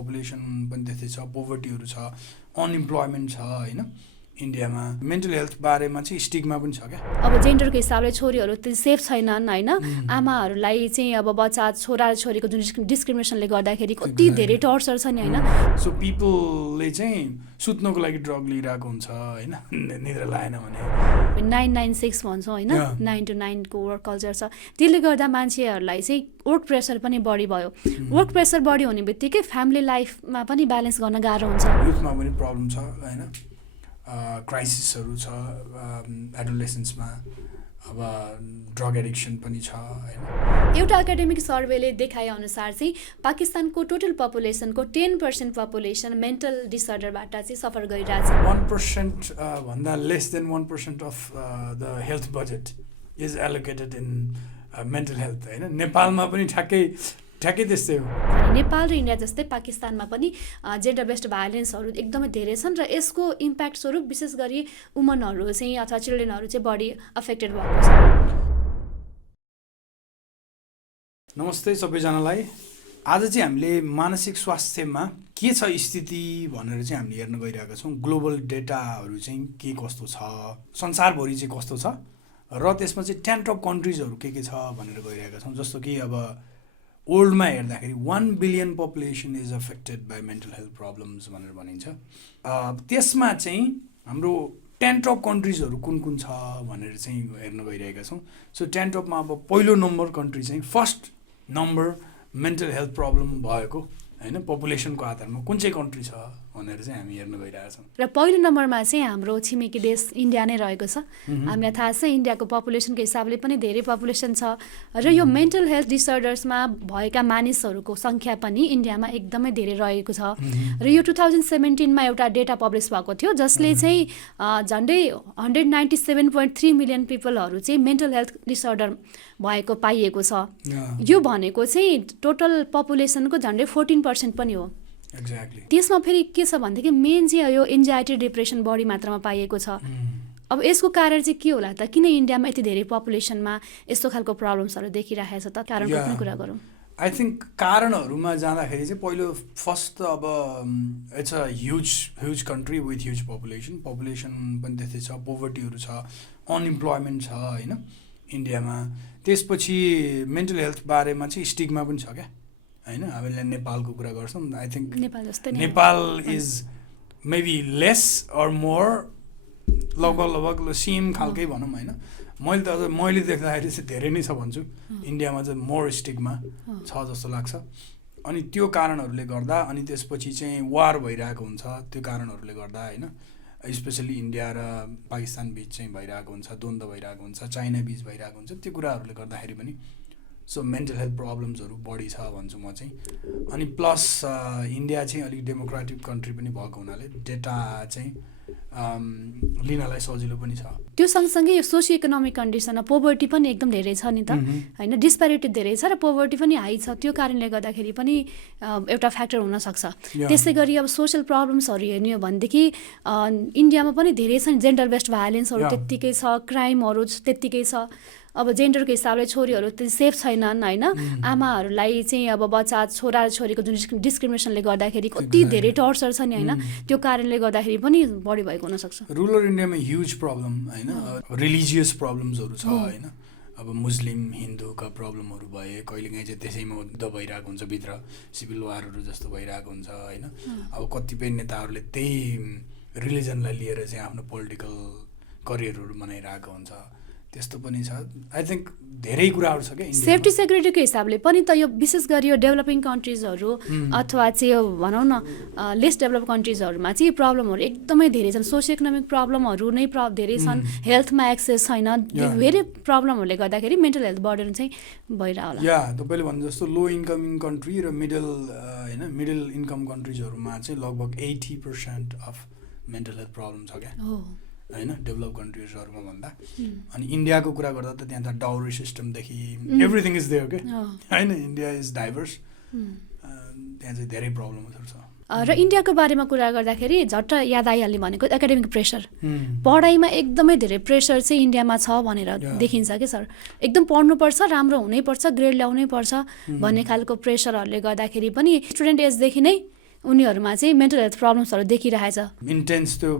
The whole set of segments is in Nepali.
पपुलेसन पनि त्यस्तै छ, पोभर्टीहरू छ, अनइम्प्लोइमेन्ट छ होइन इन्डियामा। मेन्टल हेल्थ बारेमा चाहिँ स्टिग्मा पनि छ क्या। अब जेन्डरको हिसाबले छोरीहरू त्यो सेफ छैनन् होइन, आमाहरूलाई चाहिँ अब बच्चा छोरा र छोरीको जुन डिस्क्रिमिनेसनले गर्दाखेरि कति धेरै टर्चर छ नि होइन। सो पिपलले चाहिँ सुत्नको लागि ड्रग लिइरहेको हुन्छ होइन, निद्रा लागेन भने 996 भन्छौँ होइन, 9 to 9 को वर्क कल्चर छ। त्यसले गर्दा मान्छेहरूलाई चाहिँ वर्क प्रेसर पनि बढी भयो। वर्क प्रेसर बढी हुने बित्तिकै फ्यामिली लाइफमा पनि ब्यालेन्स गर्न गाह्रो हुन्छ। युथमा पनि प्रब्लम छ होइन, क्राइसिसहरू छ एडोलेसेन्समा, अब ड्रग एडिक्सन पनि छ होइन। एउटा एकाडेमिक सर्वेले देखाएअनुसार चाहिँ पाकिस्तानको टोटल पपुलेसनको 10% पपुलेसन मेन्टल डिसअर्डरबाट चाहिँ सफर गरिरहेछ। 1% भन्दा less than 1% of the health budget is allocated in mental health होइन। नेपालमा पनि ठ्याक्कै त्यस्तै हो। नेपाल र इन्डिया जस्तै पाकिस्तानमा पनि जेन्डर बेस्ड भायोलेन्सहरू एकदमै धेरै छन् र यसको इम्प्याक्ट स्वरूप विशेष गरी वुमनहरू चाहिँ अथवा चिल्ड्रेनहरू चाहिँ बढी अफेक्टेड भएको छ। नमस्ते सबैजनालाई। आज चाहिँ हामीले मानसिक स्वास्थ्यमा के छ स्थिति भनेर चाहिँ हामीले हेर्न गइरहेका छौँ। ग्लोबल डेटाहरू चाहिँ के कस्तो छ, संसारभरि चाहिँ कस्तो छ र त्यसमा चाहिँ 10 टप कन्ट्रिजहरू के छ भनेर गइरहेका छौँ। जस्तो कि अब वर्ल्डमा हेर्दाखेरि 1 billion population is affected by mental health problems भनेर भनिन्छ। त्यसमा चाहिँ हाम्रो 10 टप कन्ट्रिजहरू कुन कुन छ भनेर चाहिँ हेर्न गइरहेका छौँ। सो 10 टपमा अब पहिलो नम्बर कन्ट्री चाहिँ first number mental health problem भएको होइन पपुलेसनको आधारमा कुन चाहिँ कन्ट्री छ भनेर चाहिँ हामी हेर्न गइरहेका छौँ। र पहिलो नम्बरमा चाहिँ हाम्रो छिमेकी देश इन्डिया नै रहेको छ। हामीलाई थाहा छ इन्डियाको पपुलेसनको हिसाबले पनि धेरै पपुलेसन छ र यो मेन्टल हेल्थ डिसअर्डर्समा भएका मानिसहरूको सङ्ख्या पनि इन्डियामा एकदमै धेरै रहेको छ। र यो 2017मा एउटा डेटा पब्लिस भएको थियो जसले चाहिँ झन्डै 197.3 मिलियन पिपलहरू चाहिँ मेन्टल हेल्थ डिसअर्डर भएको पाइएको छ। यो भनेको चाहिँ टोटल पपुलेसनको झन्डै 14% पनि हो। एक्ज्याक्टली। त्यसमा फेरि के छ भनेदेखि मेन चाहिँ यो एन्जाइटी डिप्रेसन बढी मात्रामा पाइएको छ। अब यसको कारण चाहिँ के होला त, किन इन्डियामा यति धेरै पपुलेसनमा यस्तो खालको प्रब्लम्सहरू देखिरहेको छ त, कारणको पनि कुरा गरौँ। आई थिङ्क कारणहरूमा जाँदाखेरि चाहिँ पहिलो फर्स्ट त अब it's a huge country with huge population पनि त्यस्तै छ, पोभर्टीहरू छ, अनइम्प्लोइमेन्ट छ होइन इन्डियामा। त्यसपछि मेन्टल हेल्थ बारेमा चाहिँ स्टिग्मा पनि छ क्या होइन। हामीले नेपालको कुरा गर्छौँ, I think Nepal is maybe less or more लगभग सेम खालकै भनौँ होइन। मैले देख्दाखेरि चाहिँ धेरै नै छ भन्छु। इन्डियामा चाहिँ मोर स्टिग्मा छ जस्तो लाग्छ। अनि त्यो कारणहरूले गर्दा, अनि त्यसपछि चाहिँ वार भइरहेको हुन्छ त्यो कारणहरूले गर्दा होइन। स्पेसली इन्डिया र पाकिस्तान बिच चाहिँ भइरहेको हुन्छ, द्वन्द्व भइरहेको हुन्छ, चाइना बिच भइरहेको हुन्छ, त्यो कुराहरूले गर्दाखेरि पनि सो मेन्टल हेल्थ प्रब्लम्सहरू बढी छ भन्छु म चाहिँ। अनि प्लस इन्डिया चाहिँ अलिक डेमोक्रेटिक कन्ट्री पनि भएको हुनाले डेटा चाहिँ लिनलाई सजिलो पनि छ। त्यो सँगसँगै यो सोसियो इकोनोमिक कन्डिसनमा पोभर्टी पनि एकदम धेरै छ नि त होइन, डिस्प्यारिटी धेरै छ र पोभर्टी पनि हाई छ। त्यो कारणले गर्दाखेरि पनि एउटा फ्याक्टर हुनसक्छ। त्यसै गरी अब सोसियल प्रब्लम्सहरू हेर्ने हो भनेदेखि इन्डियामा पनि धेरै छ नि, जेन्डर बेस्ड भायोलेन्सहरू त्यत्तिकै छ, क्राइमहरू त्यत्तिकै छ। अब जेन्डरको हिसाबले छोरीहरू त्यति सेफ छैनन् होइन, आमाहरूलाई चाहिँ अब बच्चा छोरा र छोरीको जुन डिस्क्रिमिनेसनले गर्दाखेरि कति धेरै टर्चर छ नि होइन, त्यो कारणले गर्दाखेरि पनि बढी भएको हुनसक्छ। रुरल इन्डियामा ह्युज प्रब्लम होइन, रिलिजियस प्रब्लम्सहरू छ होइन। अब मुस्लिम हिन्दूका प्रब्लमहरू भए कहिलेकाहीँ चाहिँ त्यसैमा युद्ध भइरहेको हुन्छ, भित्र सिभिल वारहरू जस्तो भइरहेको हुन्छ होइन। अब कतिपय नेताहरूले त्यही रिलिजनलाई लिएर चाहिँ आफ्नो पोलिटिकल करियरहरू बनाइरहेको हुन्छ, त्यस्तो पनि छ। आई थिङ्क धेरै कुराहरू छ क्या। सेफ्टी सेक्युरिटीको हिसाबले पनि त यो विशेष गरी यो डेभलपिङ कन्ट्रिजहरू अथवा चाहिँ यो भनौँ न लेस डेभलप कन्ट्रिजहरूमा चाहिँ प्रब्लमहरू एकदमै धेरै छन्। सोसियो इकोनोमिक प्रब्लमहरू नै धेरै छन्, हेल्थमा एक्सेस छैन, धेरै प्रब्लमहरूले गर्दाखेरि मेन्टल हेल्थ बर्डन चाहिँ भइरहेको होला। तपाईँले भन्नु जस्तो लो इन्कमिङ कन्ट्री र मिडल इन्कम कन्ट्रिजहरूमा चाहिँ लगभग 80% अफ मेन्टल हेल्थ प्रब्लम छ क्या होइन, डेभलप कन्ट्रिजहरूमा भन्दा। अनि इन्डियाको कुरा गर्दा त त्यहाँ त डाउरी सिस्टमदेखि एभ्रिथिङ इज देयर के होइन। इन्डिया इज डाइभर्स, त्यहाँ चाहिँ धेरै प्रब्लमहरू छ। र इन्डियाको बारेमा कुरा गर्दाखेरि झट्ट याद आइहाल्ने भनेको एकाडेमिक प्रेसर। पढाइमा एकदमै धेरै प्रेसर चाहिँ इन्डियामा छ भनेर देखिन्छ कि सर। एकदम पढ्नुपर्छ, राम्रो हुनैपर्छ, ग्रेड ल्याउनै पर्छ भन्ने खालको प्रेसरहरूले गर्दाखेरि पनि स्टुडेन्ट एजदेखि नै उनीहरूमा चाहिँ मेन्टल हेल्थ प्रब्लम्सहरू देखिरहेछ। इन्टेन्स त्यो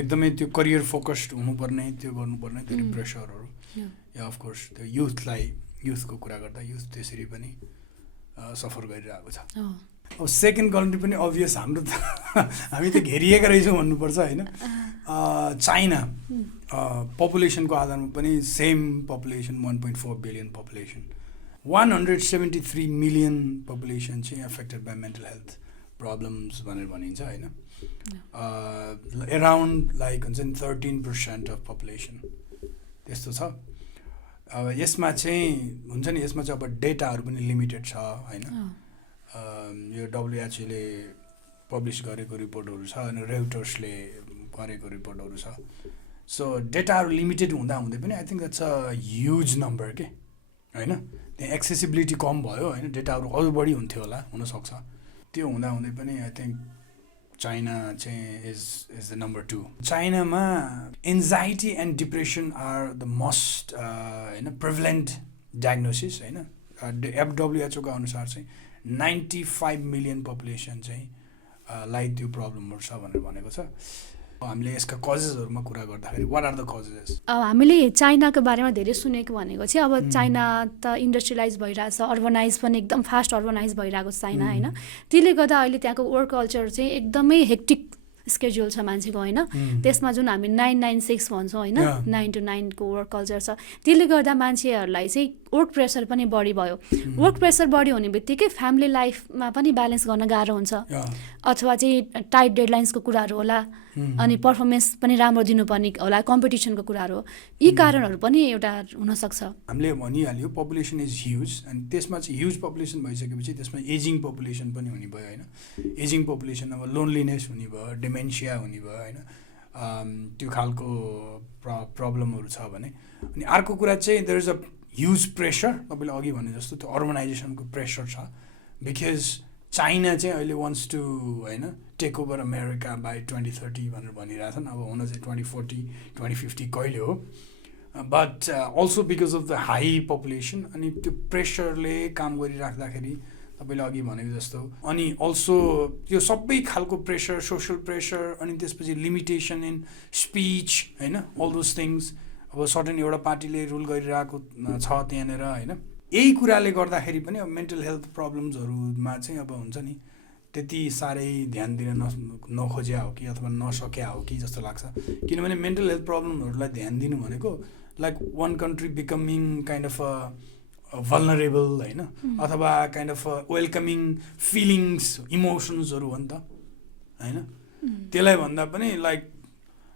एकदमै त्यो करियर फोकस्ड हुनुपर्ने त्यो गर्नुपर्ने त्यो प्रेसरहरू या अफकोर्स त्यो युथको कुरा गर्दा युथ त्यसरी पनि सफर गरिरहेको छ। अब सेकेन्ड कन्ट्री पनि अभियस हाम्रो त हामी त घेरिएका रहेछौँ भन्नुपर्छ होइन। चाइना पपुलेसनको आधारमा पनि same population 1.4 billion population 173 million population चाहिँ affected by mental health problems भनेर भनिन्छ होइन। एराउन्ड लाइक हुन्छ नि 13% अफ पपुलेसन त्यस्तो छ। अब यसमा चाहिँ हुन्छ नि यसमा चाहिँ अब डेटाहरू पनि लिमिटेड छ होइन। यो WHOले पब्लिस गरेको रिपोर्टहरू छ अनि रेउटर्सले गरेको रिपोर्टहरू छ। सो डेटाहरू लिमिटेड हुँदाहुँदै पनि I think that's a huge number के होइन। त्यहाँ एक्सेसिबिलिटी कम भयो होइन, डेटाहरू अझ बढी हुन्थ्यो होला हुनसक्छ। त्यो हुँदाहुँदै पनि आई थिङ्क चाइना चाहिँ इज द नम्बर 2। चाइनामा anxiety and depression are the most होइन प्रिभलेन्ट डायग्नोसिस होइन। WHO को अनुसार चाहिँ 95 मिलियन पपुलेसन चाहिँ लाई त्यो प्रब्लमहरू छ भनेर भनेको छ। हामीले यसका कजेसहरूमा कुरा गर्दाखेरि वाट आर द कजेस? हामीले चाइनाको बारेमा धेरै सुनेको भनेको चाहिँ अब चाइना त इन्डस्ट्रियलाइज भइरहेछ, अर्बनाइज पनि एकदम फास्ट अर्बनाइज भइरहेको छ चाइना होइन। त्यसले गर्दा अहिले त्यहाँको वर्क कल्चर चाहिँ एकदमै हेक्टिक स्केड्युल छ मान्छेको होइन। त्यसमा जुन हामी 996 भन्छौँ होइन, 9 to 9 को वर्क कल्चर छ। त्यसले गर्दा मान्छेहरूलाई चाहिँ वर्क प्रेसर पनि बढी भयो। वर्क प्रेसर बढी हुने बित्तिकै फ्यामिली लाइफमा पनि ब्यालेन्स गर्न गाह्रो हुन्छ, अथवा चाहिँ टाइट डेडलाइन्सको कुराहरू होला, अनि पर्फर्मेन्स पनि राम्रो दिनुपर्ने होला, कम्पिटिसनको कुराहरू। यी कारणहरू पनि एउटा हुनसक्छ। हामीले भनिहाल्यो पपुलेसन इज ह्युज अनि त्यसमा चाहिँ ह्युज पपुलेसन भइसकेपछि त्यसमा एजिङ पपुलेसन पनि हुने भयो होइन। एजिङ पपुलेसन अब लोनलिनेस हुने भयो, डिमेन्सिया हुने भयो होइन, त्यो खालको प्रब्लमहरू छ भने। अनि अर्को कुरा चाहिँ there is a huge pressure, तपाईँले अघि भने जस्तो त्यो अर्बनाइजेसनको प्रेसर छ। बिकज चाइना चाहिँ अहिले वान्ट्स टु होइन टेक ओभर अमेरिका बाई 2030 भनेर भनिरहेछन्। अब हुन चाहिँ 2040 2050 कहिले हो। But also because of the high population अनि त्यो प्रेसरले काम गरिराख्दाखेरि तपाईँले अघि भनेको जस्तो अनि अल्सो त्यो सबै खालको प्रेसर, सोसल प्रेसर अनि त्यसपछि लिमिटेसन इन स्पिच होइन, अल दोज थिङ्स। अब सर्टेन एउटा पार्टीले रुल गरिरहेको छ त्यहाँनिर होइन। यही कुराले गर्दाखेरि पनि अब मेन्टल हेल्थ प्रब्लम्सहरूमा चाहिँ अब हुन्छ नि त्यति साह्रै ध्यान दिन नखोज्या हो कि अथवा नसक्या हो कि जस्तो लाग्छ। किनभने मेन्टल हेल्थ प्रब्लमहरूलाई ध्यान दिनु भनेको like one country becoming kind of vulnerable होइन, अथवा काइन्ड अफ वेलकमिङ फिलिङ्स इमोसन्सहरू हो नि त होइन। त्यसलाई भन्दा पनि like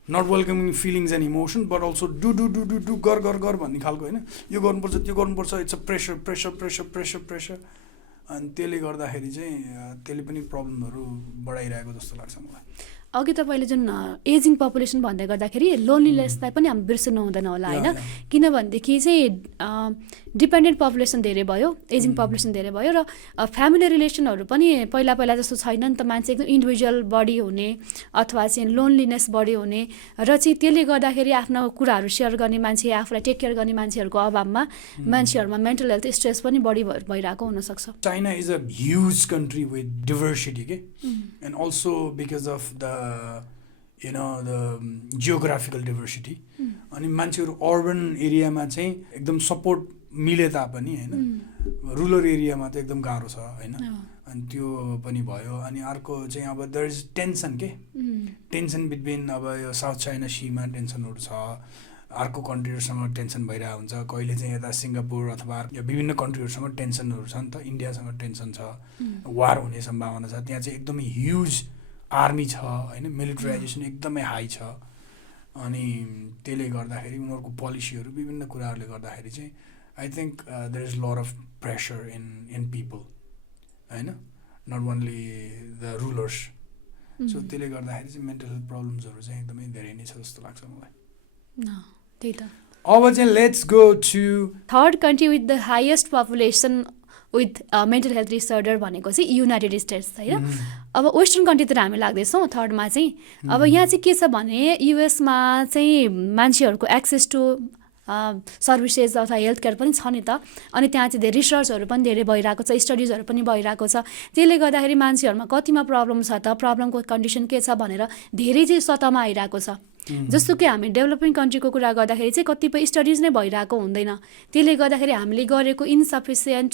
not welcoming feelings and emotion but also do do do do do गर भन्ने खालको होइन। यो गर्नुपर्छ त्यो गर्नुपर्छ, it's a pressure pressure pressure pressure pressure. अनि त्यसले गर्दाखेरि चाहिँ त्यसले पनि प्रब्लमहरू बढाइरहेको जस्तो लाग्छ मलाई। अघि तपाईँले जुन एजिङ पपुलेसन भन्दै गर्दाखेरि लोनलिनेसलाई पनि हामी बिर्सनु हुँदैन होला होइन। किनभनेदेखि चाहिँ डिपेन्डेन्ट पपुलेसन धेरै भयो, एजिङ पपुलेसन धेरै भयो, र फ्यामिली रिलेसनहरू पनि पहिला जस्तो छैन नि त। मान्छे एकदम इन्डिभिजुअल बढी हुने अथवा चाहिँ लोनलिनेस बढी हुने र चाहिँ त्यसले गर्दाखेरि आफ्नो कुराहरू सेयर गर्ने मान्छे, आफूलाई टेक केयर गर्ने मान्छेहरूको अभावमा मान्छेहरूमा मेन्टल हेल्थ स्ट्रेस पनि बढी भइरहेको हुनसक्छ। China is a huge country with diversity के and also because of the you know the geographical diversity अनि मान्छेहरू अर्बन एरियामा चाहिँ एकदम सपोर्ट मिले तापनि होइन, रुरल एरियामा त एकदम गाह्रो छ होइन। अनि त्यो पनि भयो। अनि अर्को चाहिँ अब देयर इज टेन्सन के टेन्सन बिट्विन अब यो साउथ चाइना सीमा टेन्सनहरू छ, अर्को कन्ट्रीहरूसँग टेन्सन भइरहेको हुन्छ। कहिले चाहिँ यता सिङ्गापुर अथवा विभिन्न कन्ट्रीहरूसँग टेन्सनहरू छ नि त। इन्डियासँग टेन्सन छ, वार हुने सम्भावना छ। त्यहाँ चाहिँ एकदमै ह्युज आर्मी छ होइन, मिलिटराइजेसन एकदमै हाई छ। अनि त्यसले गर्दाखेरि उनीहरूको पोलिसीहरू विभिन्न कुराहरूले गर्दाखेरि चाहिँ I think there is lot of pressure in people होइन, not only the rulers. So त्यसले गर्दाखेरि चाहिँ मेन्टल हेल्थ प्रब्लम्सहरू चाहिँ एकदमै धेरै नै छ जस्तो लाग्छ मलाई। त्यही त। अब चाहिँ let's go to third country with the highest population with mental health disorder भनेको चाहिँ युनाइटेड स्टेट्स होइन। अब वेस्टर्न कन्ट्रीतिर हामी लाग्दैछौँ थर्डमा चाहिँ। अब यहाँ चाहिँ के छ भने युएसमा चाहिँ मान्छेहरूको एक्सेस टु सर्भिसेस अथवा हेल्थ केयर पनि छ नि त। अनि त्यहाँ चाहिँ धेरै रिसर्चहरू पनि धेरै भइरहेको छ, स्टडिजहरू पनि भइरहेको छ। त्यसले गर्दाखेरि मान्छेहरूमा कतिमा प्रब्लम छ त, प्रब्लमको कन्डिसन के छ भनेर धेरै चाहिँ सतहमा आइरहेको छ। जस्तो कि हामी डेभलपिङ कन्ट्रीको कुरा गर्दाखेरि चाहिँ कतिपय स्टडिज नै भइरहेको हुँदैन। त्यसले गर्दाखेरि हामीले गरेको इन्सफिसियन्ट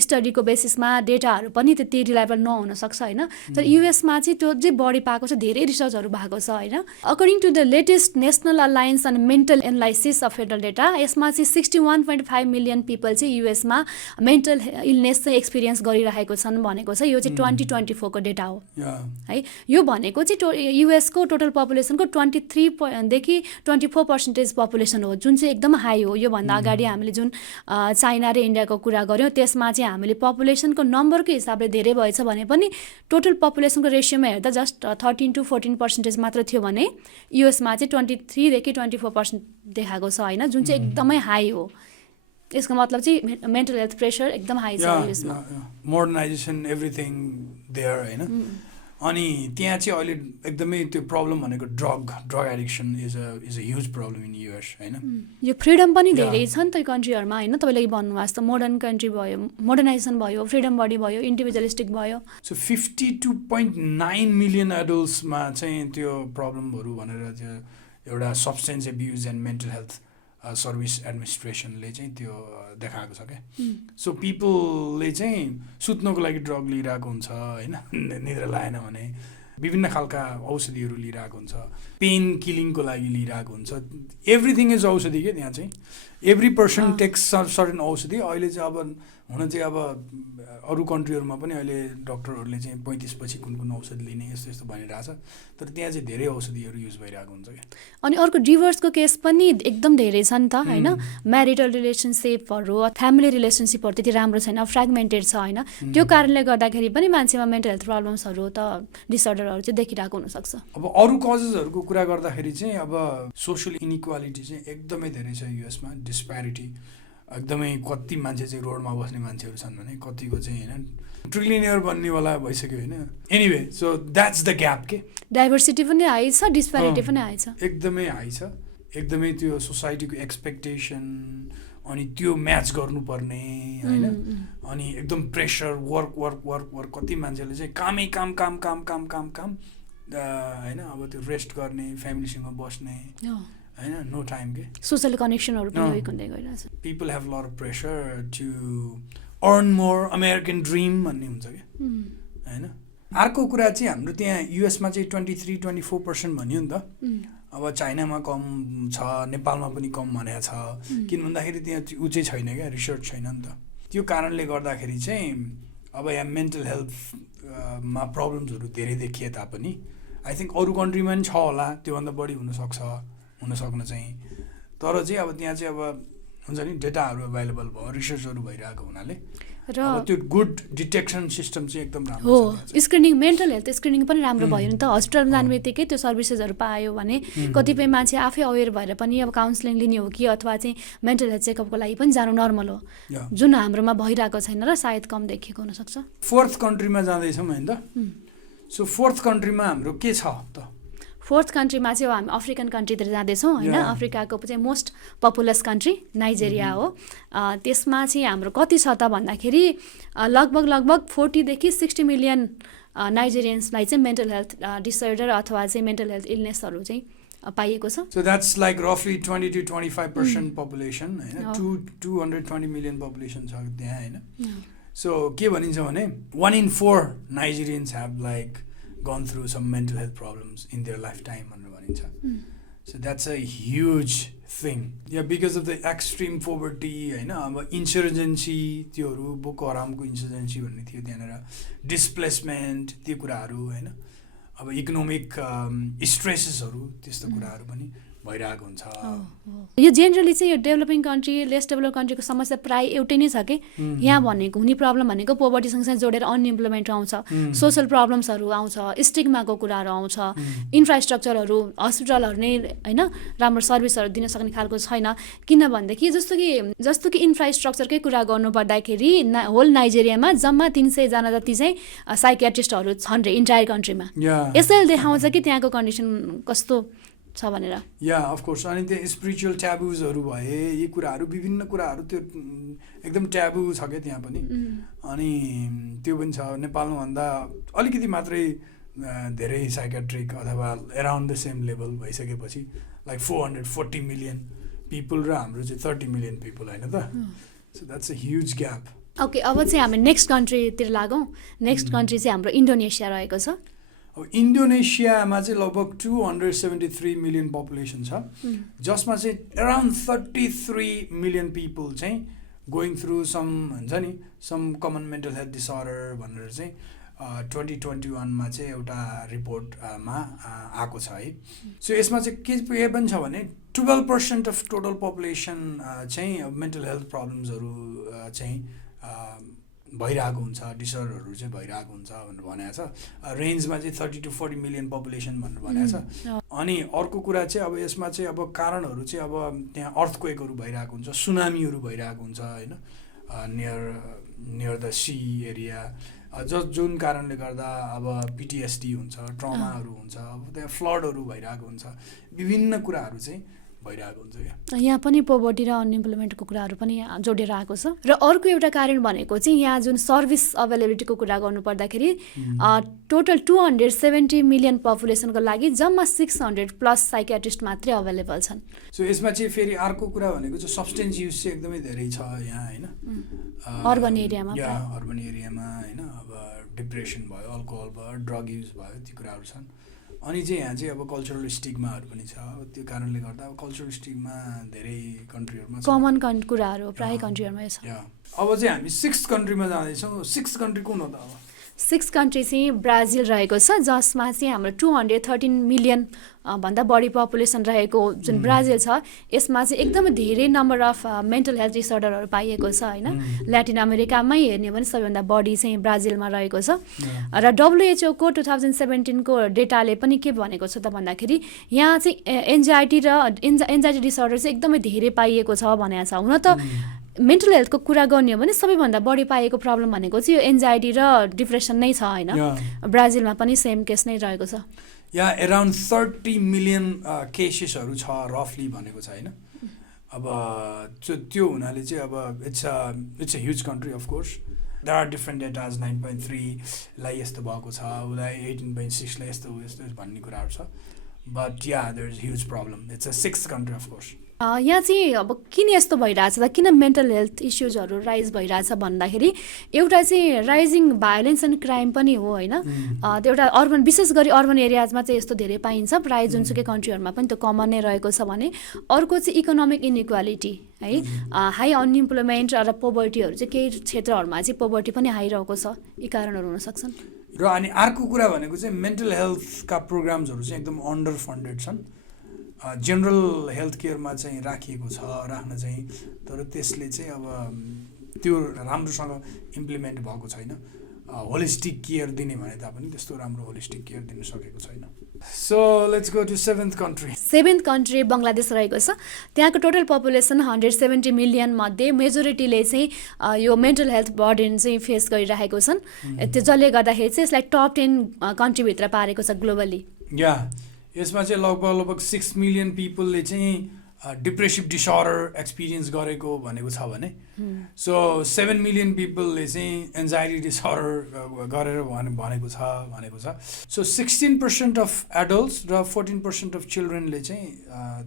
स्टडीको बेसिसमा डेटाहरू पनि त्यति रिलायबल नहुन सक्छ होइन। तर युएसमा चाहिँ त्यो चाहिँ बढी पाएको छ, धेरै रिसर्चहरू भएको छ होइन। According to the latest national alliance on mental analysis of federal data, यसमा चाहिँ 61.5 मिलियन पिपल चाहिँ युएसमा मेन्टल इलनेस चाहिँ एक्सपिरियन्स गरिरहेको छन् भनेको छ। यो चाहिँ 2024 को डेटा हो है। यो भनेको चाहिँ युएसको टोटल पपुलेसनको 23 देखि 24% पपुलेसन हो, जुन चाहिँ एकदम हाई हो। योभन्दा अगाडि हामीले जुन चाइना र इन्डियाको कुरा गऱ्यौँ त्यसमा चाहिँ हामीले पपुलेसनको नम्बरको हिसाबले धेरै भएछ भने पनि टोटल पपुलेसनको रेसियोमा हेर्दा जस्ट 13 to 14% मात्र थियो भने युएसमा चाहिँ 23 देखि 24% देखाएको छ होइन, जुन चाहिँ एकदमै हाई हो। यसको मतलब चाहिँ मेन्टल हेल्थ प्रेसर एकदम हाई छ युएसमा। मोडर्नाइजेसन एभ्रिथिङ देयर होइन। अनि त्यहाँ चाहिँ अहिले एकदमै त्यो प्रब्लम भनेको drug addiction is a huge problem in US होइन। यो फ्रिडम पनि धेरै छ नि त कन्ट्रीहरूमा होइन। तपाईँले भन्नुभएको जस्तो मोडर्न कन्ट्री भयो, मोडर्नाइजेसन भयो, फ्रिडम बढी भयो, इन्डिभिजुअलिस्टिक भयो। सो 52.9 मिलियन एडल्ट्समा चाहिँ त्यो प्रब्लमहरू भनेर त्यो एउटा substance abuse and mental health service एडमिनिस्ट्रेसनले चाहिँ त्यो देखाएको छ क्या। सो पिपलले चाहिँ सुत्नको लागि ड्रग लिइरहेको हुन्छ होइन, निद्रा लागेन भने विभिन्न खालका औषधिहरू लिइरहेको हुन्छ, पेन किलिङको लागि लिइरहेको हुन्छ। एभ्रिथिङ इज औषधि क्या त्यहाँ चाहिँ। एभ्री पर्सन टेक्स सर्टेन औषधि। अहिले चाहिँ अब हुन चाहिँ अब अरू कन्ट्रीहरूमा पनि अहिले डक्टरहरूले चाहिँ 35 पछि कुन औषधि लिने यस्तो यस्तो भनिरहेछ। तर त्यहाँ चाहिँ धेरै औषधिहरू युज भइरहेको हुन्छ क्या। अनि अर्को डिभोर्सको केस पनि एकदम धेरै छ नि त होइन। म्यारिटल रिलेसनसिपहरू, फ्यामिली रिलेसनसिपहरू त्यति राम्रो छैन, फ्रेगमेन्टेड छ होइन। त्यो कारणले गर्दाखेरि पनि मान्छेमा मेन्टल हेल्थ प्रब्लम्सहरू त डिसअर्डरहरू चाहिँ देखिरहेको हुनसक्छ। अब अरू कजेसहरूको कुरा गर्दाखेरि चाहिँ अब सोसियल इनइक्वालिटी चाहिँ एकदमै धेरै छ युएसमा। डिस्प्यारिटी एकदमै, कति मान्छे चाहिँ रोडमा बस्ने मान्छेहरू छन् भने कतिको चाहिँ होइन ट्रिलियनियर बन्नेवाला भइसक्यो होइन। Anyway so that's the gap के। डाइभर्सिटी पनि हाई छ, डिस्प्यारिटी पनि हाई छ, एकदमै हाई छ। एकदमै त्यो सोसाइटीको एक्सपेक्टेसन अनि त्यो म्याच गर्नुपर्ने होइन। अनि एकदम pressure, work work work work कति मान्छेले चाहिँ कामै काम काम काम काम काम काम होइन। अब त्यो रेस्ट गर्ने, फ्यामिलीसँग बस्ने होइन, नो टाइम के। सोसल कनेक्सनहरू पनि विक हुँदै गइरहेछ। People have lot of pressure to earn more, American dream भन्ने हुन्छ क्या होइन। अर्को कुरा चाहिँ हाम्रो त्यहाँ युएसमा चाहिँ 23-24% भन्यो नि त। अब चाइनामा कम छ, नेपालमा पनि कम भनेको छ। किन भन्दाखेरि त्यहाँ ऊ चाहिँ छैन क्या, रिसर्च छैन नि त। त्यो कारणले गर्दाखेरि चाहिँ अब यहाँ मेन्टल हेल्थमा प्रब्लम्सहरू धेरै देखिए तापनि आई थिङ्क अरू कन्ट्रीमा पनि छ होला, त्योभन्दा बढी हुनसक्न चाहिँ। तर चाहिँ अब त्यहाँ चाहिँ अब हुन्छ नि डेटाहरू अभाइलेबल भयो, रिसर्चहरू भइरहेको हुनाले र त्यो गुड डिटेक्सन सिस्टम चाहिँ एकदम राम्रो हो। स्क्रिनिङ, मेन्टल हेल्थ स्क्रिनिङ पनि राम्रो भयो नि त। हस्पिटल जाने बित्तिकै त्यो सर्भिसेसहरू पायो भने कतिपय मान्छे आफै अवेर भएर पनि अब काउन्सिलिङ लिने हो कि अथवा चाहिँ मेन्टल हेल्थ चेकअपको लागि पनि जानु नर्मल हो, जुन हाम्रोमा भइरहेको छैन र सायद कम देखिएको हुनसक्छ। 4th कन्ट्रीमा जाँदैछौँ होइन त। सो 4th कन्ट्रीमा हाम्रो के छ त? 4th कन्ट्रीमा चाहिँ हामी अफ्रिकन कन्ट्रीतिर जाँदैछौँ होइन। अफ्रिकाको चाहिँ मोस्ट पपुलस कन्ट्री नाइजेरिया हो। त्यसमा चाहिँ हाम्रो कति छ त भन्दाखेरि लगभग 40 देखि 60 मिलियन नाइजेरियन्सलाई चाहिँ मेन्टल हेल्थ डिसअर्डर अथवा चाहिँ मेन्टल हेल्थ इलनेसहरू चाहिँ पाइएको छ। सो द्याट्स लाइक रफली 20 to 25% पपुलेसन होइन। 220 मिलियन पपुलेसन छ त्यहाँ होइन। सो के भनिन्छ भने 1 in 4 Nigerians have like gone through some mental health problems in their lifetime भनेर भनिन्छ। So that's a huge thing. Yeah, because of the extreme poverty होइन। अब इन्सर्जेन्सी त्योहरू, बोको हरामको इन्सर्जेन्सी भन्ने थियो त्यहाँनिर, डिस्प्लेसमेन्ट त्यो कुराहरू होइन। अब इकोनोमिक स्ट्रेसेसहरू त्यस्तो कुराहरू पनि भइरहेको हुन्छ। यो जेनरली चाहिँ यो डेभलपिङ कन्ट्री, लेस डेभलप कन्ट्रीको समस्या प्राय एउटै नै छ कि। यहाँ भनेको हुने प्रब्लम भनेको पोभर्टी सँगसँगै जोडेर अनइम्प्लोइमेन्ट आउँछ, सोसल प्रब्लम्सहरू आउँछ, स्टिग्माको कुराहरू आउँछ, इन्फ्रास्ट्रक्चरहरू, हस्पिटलहरू नै होइन राम्रो सर्भिसहरू दिन सक्ने खालको छैन। किनभनेदेखि जस्तो कि इन्फ्रास्ट्रक्चरकै कुरा गर्नुपर्दाखेरि होल नाइजेरियामा जम्मा 300 जना जति चाहिँ साइकियाट्रिस्टहरू छन् रे इन्टायर कन्ट्रीमा। यसैले देखाउँछ कि त्यहाँको कन्डिसन कस्तो छ भनेर या अफकोर्स अनि त्यो स्पिरिचुअल ट्याबुजहरू भए यी कुराहरू विभिन्न कुराहरू त्यो एकदम ट्याबु छ क्या त्यहाँ पनि अनि त्यो पनि छ नेपालमा भन्दा अलिकति मात्रै धेरै साइकेट्रिक अथवा एराउन्ड द सेम लेभल भइसकेपछि लाइक 440 मिलियन पिपल र हाम्रो चाहिँ 30 मिलियन पिपल होइन त so that's a huge gap okay अब चाहिँ हामी नेक्स्ट कन्ट्रीतिर लागौँ नेक्स्ट कन्ट्री चाहिँ हाम्रो इन्डोनेसिया रहेको छ अब इन्डोनेसियामा चाहिँ लगभग 273 मिलियन पपुलेसन छ जसमा चाहिँ एराउन्ड 33 मिलियन पिपल चाहिँ गोइङ थ्रु सम हुन्छ नि some common mental health disorder भनेर चाहिँ 2021मा चाहिँ एउटा रिपोर्टमा आएको छ है सो यसमा चाहिँ के पनि छ भने 12% अफ टोटल पपुलेसन चाहिँ मेन्टल हेल्थ प्रब्लम्सहरू चाहिँ भइरहेको हुन्छ डिसअर्डरहरू चाहिँ भइरहेको हुन्छ भनेर भनेको छ रेन्जमा चाहिँ 30 to 40 मिलियन पपुलेसन भनेर भनेको छ अनि अर्को कुरा चाहिँ अब यसमा चाहिँ अब कारणहरू चाहिँ अब त्यहाँ अर्थक्वेकहरू भइरहेको हुन्छ सुनामीहरू भइरहेको हुन्छ होइन नियर द सी एरिया जुन कारणले गर्दा अब पिटिएसडी हुन्छ ट्रमाहरू हुन्छ अब त्यहाँ फ्लडहरू भइरहेको हुन्छ विभिन्न कुराहरू चाहिँ भइरहेको हुन्छ क्या यहाँ पनि पोभर्टी र अनइम्प्लोइमेन्टको कुराहरू पनि जोडेर आएको छ र अर्को एउटा कारण भनेको चाहिँ यहाँ जुन सर्भिस अभाइलेबिलिटीको कुरा गर्नुपर्दाखेरि टोटल 270 मिलियन पपुलेसनको लागि जम्मा 600+ साइकियाट्रिस्ट मात्रै अभाइलेबल छन् सो यसमा चाहिँ फेरि अर्को कुरा भनेको चाहिँ सब्सटेन्स युज चाहिँ एकदमै धेरै छ यहाँ होइन अर्बन एरियामा अर्बन एरियामा होइन अब डिप्रेसन भयो अल्कोहल भयो ड्रग युज भयो ती कुराहरू छन् अनि चाहिँ यहाँ चाहिँ अब कल्चरल स्टिग्माहरू पनि छ त्यो कारणले गर्दा अब कल्चरल स्टिग्मा धेरै कन्ट्रीहरूमा कमन कुराहरू प्रायः कन्ट्रीहरूमा छ अब चाहिँ हामी 6th कन्ट्रीमा जाँदैछौँ 6th कन्ट्री कुन हो त अब 6th कन्ट्री चाहिँ ब्राजिल रहेको छ जसमा चाहिँ हाम्रो 213 मिलियन भन्दा बढी पपुलेसन रहेको जुन ब्राजिल छ यसमा चाहिँ एकदमै धेरै नम्बर अफ मेन्टल हेल्थ डिसअर्डरहरू पाइएको छ होइन ल्याटिन अमेरिकामै हेर्ने भने सबैभन्दा बढी चाहिँ ब्राजिलमा रहेको छ र WHO को 2017को डेटाले पनि के भनेको छ त भन्दाखेरि यहाँ चाहिँ एन्जाइटी डिसअर्डर चाहिँ एकदमै धेरै पाइएको छ भनेको छ हुन त मेन्टल हेल्थको कुरा गर्ने हो भने सबैभन्दा बढी पाइएको प्रब्लम भनेको चाहिँ यो एन्जाइटी र डिप्रेसन नै छ होइन ब्राजिलमा पनि सेम केस नै रहेको छ यहाँ एराउन्ड 30 मिलियन केसेसहरू छ रफली भनेको छ होइन अब त्यो हुनाले चाहिँ अब it's a huge country of course there are different datas 9.3लाई यस्तो भएको छ उसलाई 18.6लाई यस्तो भन्ने कुराहरू छ but yeah there is huge problem it's a 6th country of course यहाँ चाहिँ अब किन यस्तो भइरहेछ त किन मेन्टल हेल्थ इस्युजहरू राइज भइरहेछ भन्दाखेरि एउटा चाहिँ राइजिङ भायोलेन्स एन्ड क्राइम पनि हो होइन त्यो एउटा अर्बन विशेष गरी अर्बन एरियाजमा चाहिँ यस्तो धेरै पाइन्छ प्रायः जुनसुकै कन्ट्रीहरूमा पनि त्यो कमन नै रहेको छ भने अर्को चाहिँ इकोनोमिक इनइक्वालिटी है हाई अनइम्प्लोइमेन्ट र पोभर्टीहरू चाहिँ केही क्षेत्रहरूमा चाहिँ पोभर्टी पनि हाई रहेको छ यी कारणहरू हुनसक्छन् र अनि अर्को कुरा भनेको चाहिँ मेन्टल हेल्थका प्रोग्राम्सहरू चाहिँ एकदम अन्डर फन्डेड छन् जेनरल हेल्थ केयरमा चाहिँ राखिएको छ राख्न चाहिँ तर त्यसले चाहिँ अब त्यो राम्रोसँग इम्प्लिमेन्ट भएको छैन होलिस्टिक केयर दिने भने तापनि त्यस्तो राम्रो होलिस्टिक केयर दिन सकेको छैन so let's go to 7th country 7th country Bangladesh रहेको छ त्यहाँको टोटल पपुलेसन 170 मिलियन मध्ये मेजोरिटीले चाहिँ यो मेन्टल हेल्थ बर्डन चाहिँ फेस गरिरहेको छन् त्यो जसले गर्दाखेरि चाहिँ यसलाई टप 10 कन्ट्रीभित्र पारेको छ ग्लोबली यसमा चाहिँ लगभग 6 मिलियन पिपलले चाहिँ डिप्रेसिभ डिसअर्डर एक्सपिरियन्स गरेको भनेको छ भने सो 7 मिलियन पिपलले चाहिँ एन्जाइटी डिसअर्डर गरेर भनेको छ सो 16% अफ एडल्ट्स र 14% अफ चिल्ड्रेनले चाहिँ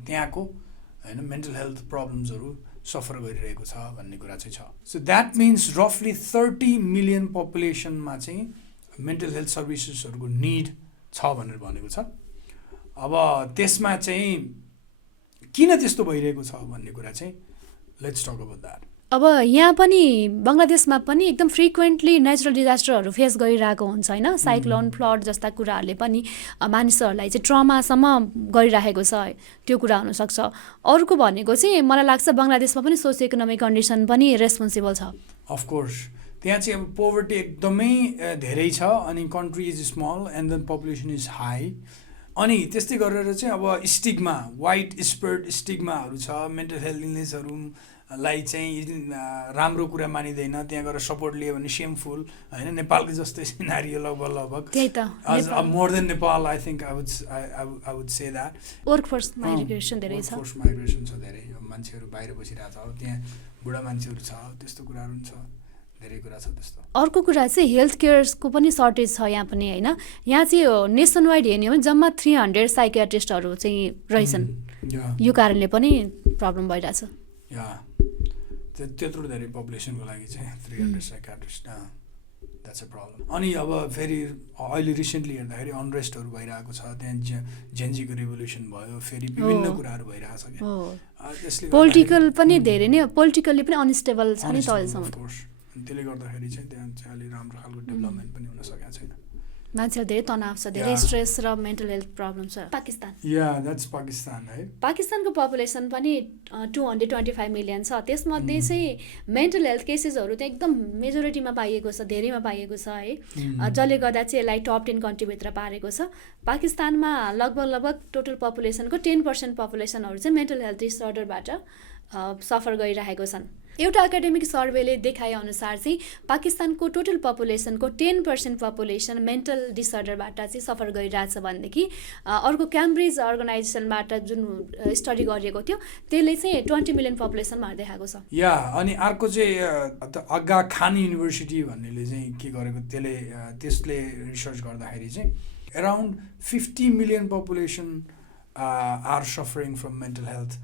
त्यहाँको होइन मेन्टल हेल्थ प्रब्लम्सहरू सफर गरिरहेको छ भन्ने कुरा चाहिँ छ सो द्याट मिन्स रफली 30 मिलियन पपुलेसनमा चाहिँ मेन्टल हेल्थ सर्भिसेसहरूको निड छ भनेर भनेको छ अब त्यसमा चाहिँ किन त्यस्तो भइरहेको छ भन्ने कुरा चाहिँ लेट्स टक अबाउट द्याट अब यहाँ पनि बङ्गलादेशमा पनि एकदम फ्रिक्वेन्टली नेचुरल डिजास्टरहरू फेस गरिरहेको हुन्छ होइन साइक्लोन फ्लड जस्ता कुराहरूले पनि मानिसहरूलाई चाहिँ ट्रमासम्म गरिरहेको छ त्यो कुरा हुनसक्छ अर्को भनेको चाहिँ मलाई लाग्छ बङ्गलादेशमा पनि सोसियो इकोनोमिक कन्डिसन पनि रेस्पोन्सिबल छ अफकोर्स त्यहाँ चाहिँ अब पोभर्टी एकदमै धेरै छ अनि country is small and then population is high अनि त्यस्तै गरेर चाहिँ अब स्टिग्मा वाइड स्प्रेड स्टिग्माहरू छ मेन्टल हेल्थ इलनेसहरू लाई चाहिँ राम्रो कुरा मानिँदैन, त्यहाँ गएर सपोर्ट लियो भने सेमफुल होइन, नेपालको जस्तै सिनारियो लगभग त्यही त more than Nepal I think I would say that. Workforce migration धेरै छ, वर्कफोर्स माइग्रेसन छ धेरै, मान्छेहरू बाहिर बसिरहेको छ, त्यहाँ बुढा मान्छेहरू छ, त्यस्तो कुराहरू पनि छ, धेरै कुरा छ त्यस्तो। अर्को कुरा चाहिँ हेल्थ केयर्सको पनि सर्टेज छ यहाँ पनि होइन। यहाँ चाहिँ नेसन वाइड हेर्ने हो भने जम्मा 300 साइकियाट्रिस्टहरू चाहिँ रहेछन्, यो कारणले पनि प्रब्लम भइरहेछ। त्यत्रो धेरै पपुलेसनको लागि चाहिँ 300 साइकियाट्रिस्ट, द्याट्स अ प्रब्लम। अनि अब फेरि अहिले रिसेन्टली हेर्दाखेरि अनरेस्टहरू भइरहेको छ, त्यहाँ जेन्जीको रेभोल्युसन भयो, फेरि विभिन्न कुराहरू भइरहेको छ क्या, त्यसले पोलिटिकल पनि धेरै नै, पोलिटिकल्ली पनि अनस्टेबल छ नि त अहिलेसम्म। त्यसले गर्दाखेरि चाहिँ त्यहाँ चाहिँ अलिक राम्रो खालको डेभलपमेन्ट पनि हुन सकेको छैन, मान्छेहरू धेरै तनाव छ, धेरै स्ट्रेस र मेन्टल हेल्थ प्रब्लम छ। पाकिस्तान, द्याट्स पाकिस्तान है। पाकिस्तानको पपुलेसन पनि 225 मिलियन छ, त्यसमध्ये चाहिँ मेन्टल हेल्थ केसेसहरू चाहिँ एकदम मेजोरिटीमा पाइएको छ, धेरैमा पाइएको छ है, जसले गर्दा चाहिँ यसलाई टप 10 कन्ट्रीभित्र पारेको छ। पाकिस्तानमा लगभग टोटल पपुलेसनको 10% पपुलेसनहरू चाहिँ मेन्टल हेल्थ डिसअर्डरबाट सफर गरिरहेको छन्। एउटा एकाडेमिक सर्वेले देखाएअनुसार चाहिँ पाकिस्तानको टोटल पपुलेसनको 10% पपुलेसन मेन्टल डिसअर्डरबाट चाहिँ सफर गरिरहेछ भनेदेखि अर्को क्याम्ब्रिज अर्गनाइजेसनबाट जुन स्टडी गरिएको थियो त्यसले चाहिँ 20 मिलियन पपुलेसनमा देखाएको छ। अनि अर्को चाहिँ आगा खान युनिभर्सिटी भन्नेले चाहिँ के गरेको, त्यसले रिसर्च गर्दाखेरि चाहिँ around 50 million population are suffering from mental health,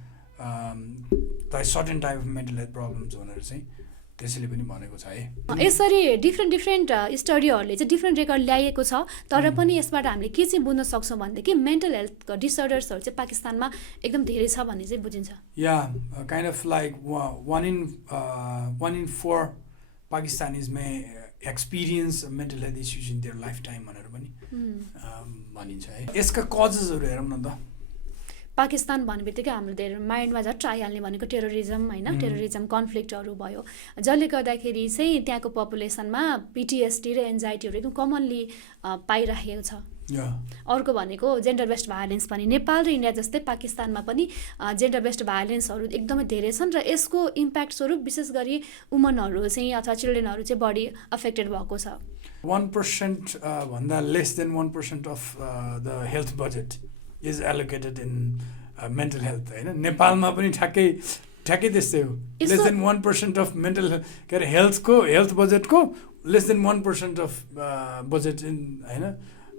certain type of mental health problems भनेर चाहिँ त्यसैले पनि भनेको छ है। यसरी डिफ्रेन्ट स्टडीहरूले चाहिँ डिफ्रेन्ट रेकर्ड ल्याइएको छ, तर पनि यसबाट हामीले के चाहिँ बुझ्न सक्छौँ भनेदेखि मेन्टल हेल्थ डिसअर्डर्सहरू चाहिँ पाकिस्तानमा एकदम धेरै छ भन्ने चाहिँ बुझिन्छ। Kind of like 1 in 4 Pakistanis may experience mental health issues in their life time भनेर पनि भनिन्छ है। यसका कजेसहरू हेरौँ न त। पाकिस्तान भन्ने बित्तिकै हाम्रो धेरै माइन्डमा झट्ट आइहाल्ने भनेको टेरोरिजम होइन, टेरोरिजम कन्फ्लिक्टहरू भयो, जसले गर्दाखेरि चाहिँ त्यहाँको पपुलेसनमा पिटिएसडी र एन्जाइटीहरू एकदम कमनली पाइराखेको छ। अर्को भनेको जेन्डर बेस्ड भायोलेन्स पनि, नेपाल र इन्डिया जस्तै पाकिस्तानमा पनि जेन्डर बेस्ड भायोलेन्सहरू एकदमै धेरै छन् र यसको इम्प्याक्ट स्वरूप विशेष गरी वुमनहरू चाहिँ अथवा चिल्ड्रेनहरू चाहिँ बढी अफेक्टेड भएको छ। 1% भन्दा less than 1% of the health budget is allocated in mental health होइन। नेपालमा पनि ठ्याक्कै त्यस्तै हो, लेस देन 1% अफ मेन्टल के अरे हेल्थ बजेटको less than 1% of budget in होइन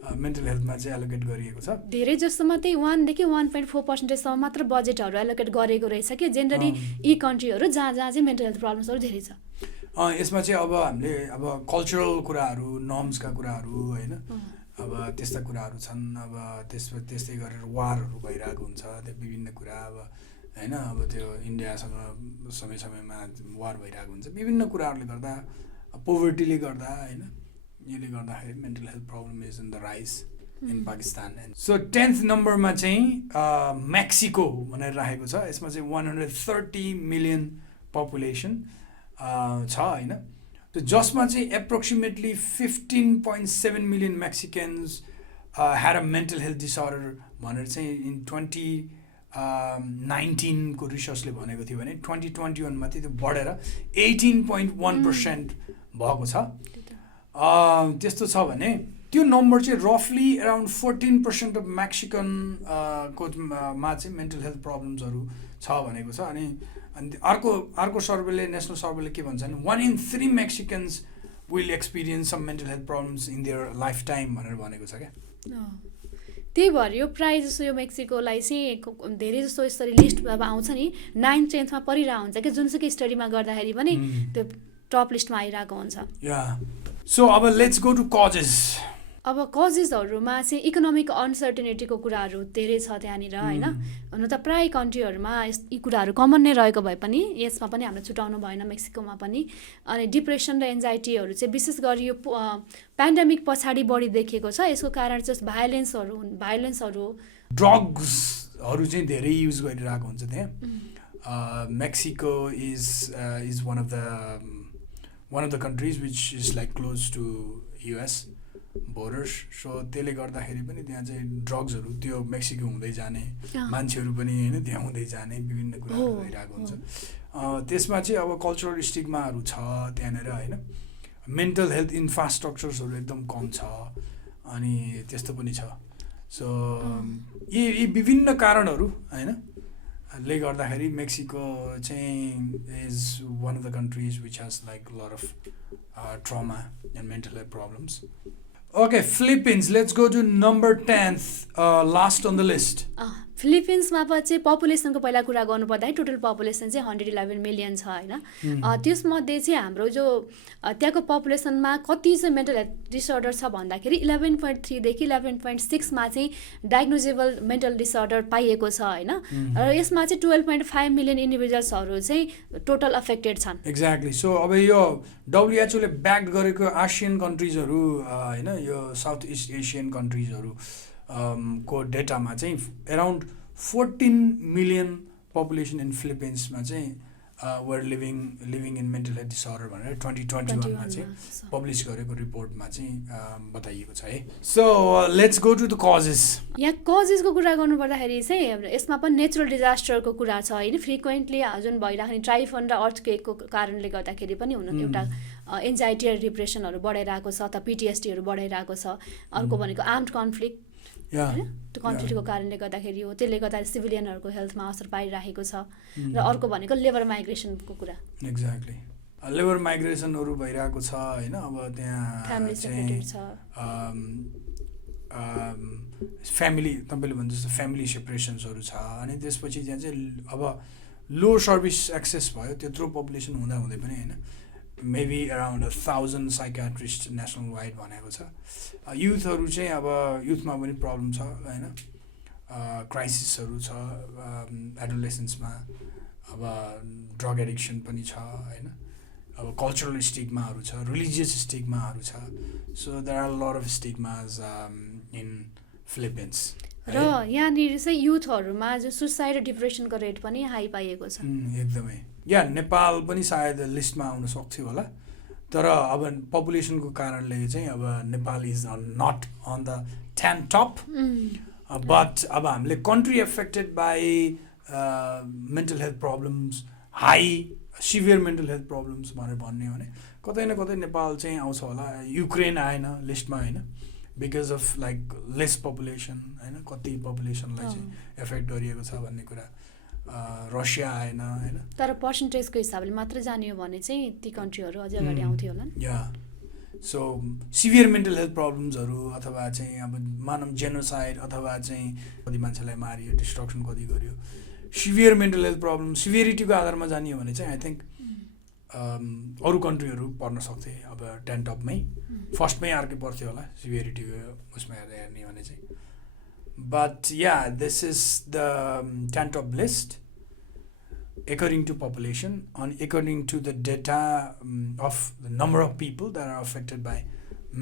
मेन्टल हेल्थमा चाहिँ एलोकेट गरिएको छ। धेरै जस्तोमा त्यही 1 देखि 1.4% मात्र बजेटहरू एलोकेट गरेको रहेछ कि जेनरली यी कन्ट्रीहरू जहाँ चाहिँ मेन्टल हेल्थ प्रब्लम्सहरू धेरै छ। यसमा चाहिँ अब हामीले अब कल्चरल कुराहरू, नर्म्सका कुराहरू होइन, अब त्यस्ता कुराहरू छन्। अब त्यस्तै गरेर वारहरू भइरहेको हुन्छ, त्यो विभिन्न कुरा अब होइन, अब त्यो इन्डियासँग समयमा वार भइरहेको हुन्छ, विभिन्न कुराहरूले गर्दा, पोभर्टीले गर्दा होइन, यसले गर्दाखेरि mental health problem is in the rise in Pakistan. So 10th नम्बरमा चाहिँ मेक्सिको भनेर राखेको छ, यसमा चाहिँ 130 मिलियन पपुलेसन छ होइन, जसमा चाहिँ approximately 15.7 million Mexicans had a mental health disorder भनेर चाहिँ इन 2019 को रिसर्चले भनेको थियो भने 2021 मा त्यो बढेर 18.1% भएको छ। त्यस्तो छ भने त्यो नम्बर चाहिँ रफली अराउन्ड 14% अफ मेक्सिकन को मा चाहिँ मेन्टल हेल्थ प्रब्लम्सहरू छ भनेको छ। अनि अर्को सर्वेले, नेसनल सर्वेले के भन्छ भने 1 in 3 Mexicans will experience some mental health problems in their life time भनेर भनेको छ क्या। त्यही भएर यो प्रायः जस्तो यो मेक्सिकोलाई चाहिँ धेरै जस्तो यसरी लिस्ट अब आउँछ नि 9th 10th मा परिरहेको हुन्छ कि जुनसुकै स्टडीमा गर्दाखेरि पनि त्यो टप लिस्टमा आइरहेको हुन्छ। सो अब लेट्स गो टु कजेस। अब कजेसहरूमा चाहिँ इकोनोमिक अनसर्टेनिटीको कुराहरू धेरै छ त्यहाँनिर होइन। हुन त प्रायः कन्ट्रीहरूमा यी कुराहरू कमन नै रहेको भए पनि यसमा पनि हामीले छुटाउनु भएन, मेक्सिकोमा पनि। अनि डिप्रेसन र एन्जाइटीहरू चाहिँ विशेष गरी यो पेन्डेमिक पछाडि बढी देखिएको छ। यसको कारण चाहिँ भायोलेन्सहरू ड्रग्सहरू चाहिँ धेरै युज गरिरहेको हुन्छ त्यहाँ। Mexico is one of the countries which is like close to US borders. So त्यसले गर्दाखेरि पनि त्यहाँ चाहिँ ड्रग्सहरू त्यो मेक्सिको हुँदै जाने, मान्छेहरू पनि होइन त्यहाँ हुँदै जाने, विभिन्न कुराहरू भइरहेको हुन्छ। त्यसमा चाहिँ अब कल्चरल स्टिग्माहरू छ त्यहाँनिर होइन, मेन्टल हेल्थ इन्फ्रास्ट्रक्चर्सहरू एकदम कम छ अनि त्यस्तो पनि छ। सो यी विभिन्न कारणहरू होइन ले गर्दाखेरि मेक्सिको चाहिँ is one of the countries which has like lot of trauma and mental health problems. Okay, Philippines, let's go to number 10th, last on the list. फिलिपिन्समा चाहिँ पपुलेसनको पहिला कुरा गर्नुपर्दाखेरि टोटल पपुलेसन चाहिँ 111 मिलियन छ होइन। त्यसमध्ये चाहिँ हाम्रो जो त्यहाँको पपुलेसनमा कति चाहिँ मेन्टल हेल्थ डिसअर्डर छ भन्दाखेरि 11.3 देखि 11.6मा चाहिँ डायग्नोजेबल मेन्टल डिसअर्डर पाइएको छ होइन। र यसमा चाहिँ 12.5 मिलियन इन्डिभिजुअल्सहरू चाहिँ टोटल अफेक्टेड छन्। एक्ज्याक्टली। सो अब यो WHO ले ब्याक गरेको एसियन कन्ट्रिजहरू होइन, यो साउथ इस्ट एसियन कन्ट्रिजहरू को डेटामा चाहिँ अराउन्ड 14 मिलियन पपुलेसन इन फिलिपिन्समा चाहिँ were living in mental health disorder भनेर 2021मा चाहिँ पब्लिस गरेको रिपोर्टमा चाहिँ बताइएको छ है। So let's go to the causes. यहाँ कजेसको कुरा गर्नुपर्दाखेरि चाहिँ यसमा पनि नेचुरल डिजास्टरको कुरा छ होइन। फ्रिक्वेन्टली जुन भइराख्ने ट्राइफन र अर्थक्वेकको कारणले गर्दाखेरि पनि हुन एउटा एन्जाइटी र डिप्रेसनहरू बढेर आएको छ, त PTSDहरू बढेर आएको छ। अर्को भनेको आर्म्ड कन्फ्लिक्ट होइन, त्यो कन्फ्लिक्टको कारणले गर्दाखेरि हो, त्यसले गर्दा सिभिलियनहरूको हेल्थमा असर पारिरहेको छ। र अर्को भनेको लेबर माइग्रेसनको कुरा। एक्ज्याक्टली, लेबर माइग्रेसनहरू भइरहेको छ होइन। अब त्यहाँ फ्यामिली सेपरेटेड छ, फ्यामिली तपाईँले भने जस्तो फ्यामिली सेपरेसन्सहरू छ। अनि त्यसपछि त्यहाँ चाहिँ अब लो सर्भिस एक्सेस भयो, त्यत्रो पपुलेसन हुँदाहुँदै पनि होइन, maybe around 1000 psychiatrist national wide भनेको छ। युथहरू चाहिँ अब युथमा पनि प्रब्लम छ होइन, क्राइसिसहरू छ एडोलेसेन्समा, अब ड्रग एडिक्सन पनि छ होइन, अब कल्चरल स्टिग्माहरू छ, रिलिजियस स्टिग्माहरू छ। So there are lot of stigmas in Philippines. र यहाँनिर चाहिँ युथहरूमा जो सुसाइड र डिप्रेसनको रेट पनि हाई पाइएको छ एकदमै। या नेपाल पनि सायद लिस्टमा आउन सक्थ्यो होला, तर अब पपुलेसनको कारणले चाहिँ अब Nepal is not on the 10 top. But अब हामीले country affected by mental health problems, high severe mental health problems भनेर भन्ने हो भने कतै न कतै नेपाल चाहिँ आउँछ होला। युक्रेन आएन लिस्टमा होइन, because of like lace population होइन, कति पपुलेसनलाई चाहिँ एफेक्ट गरिएको छ भन्ने कुरा। रसिया आएन होइन, तर पर्सेन्टेजको हिसाबले मात्र जाने हो भने चाहिँ ती कन्ट्रीहरू अझै अगाडि आउँथ्यो होला। या सो सिभियर मेन्टल हेल्थ प्रब्लम्सहरू अथवा चाहिँ अब मानव जेनोसाइड अथवा चाहिँ कति मान्छेलाई मारियो, डिस्ट्रक्सन कति गर्यो, सिभियर मेन्टल हेल्थ प्रब्लम सिभियरिटीको आधारमा जाने हो भने चाहिँ आई थिङ्क अरू कन्ट्रीहरू पर्न सक्थे। अब 10 टपमै फर्स्टमै अर्कै पर्थ्यो होला सिभियरिटीको उसमा हेर्ने हो भने चाहिँ। But yeah, this is the 10 top list according to population, according to the data of the number of people that are affected by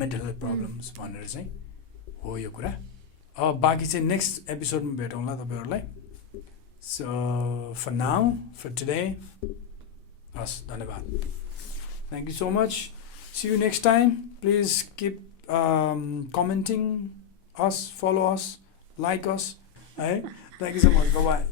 mental health problems भनेर चाहिँ हो यो कुरा। अब बाँकी चाहिँ नेक्स्ट एपिसोडमा भेटौँला तपाईँहरूलाई। So for now, for today, हस्, धन्यवाद। Thank you so much. See you next time. Please keep commenting us, follow us, like us. Hey, thank you so much. Bye bye.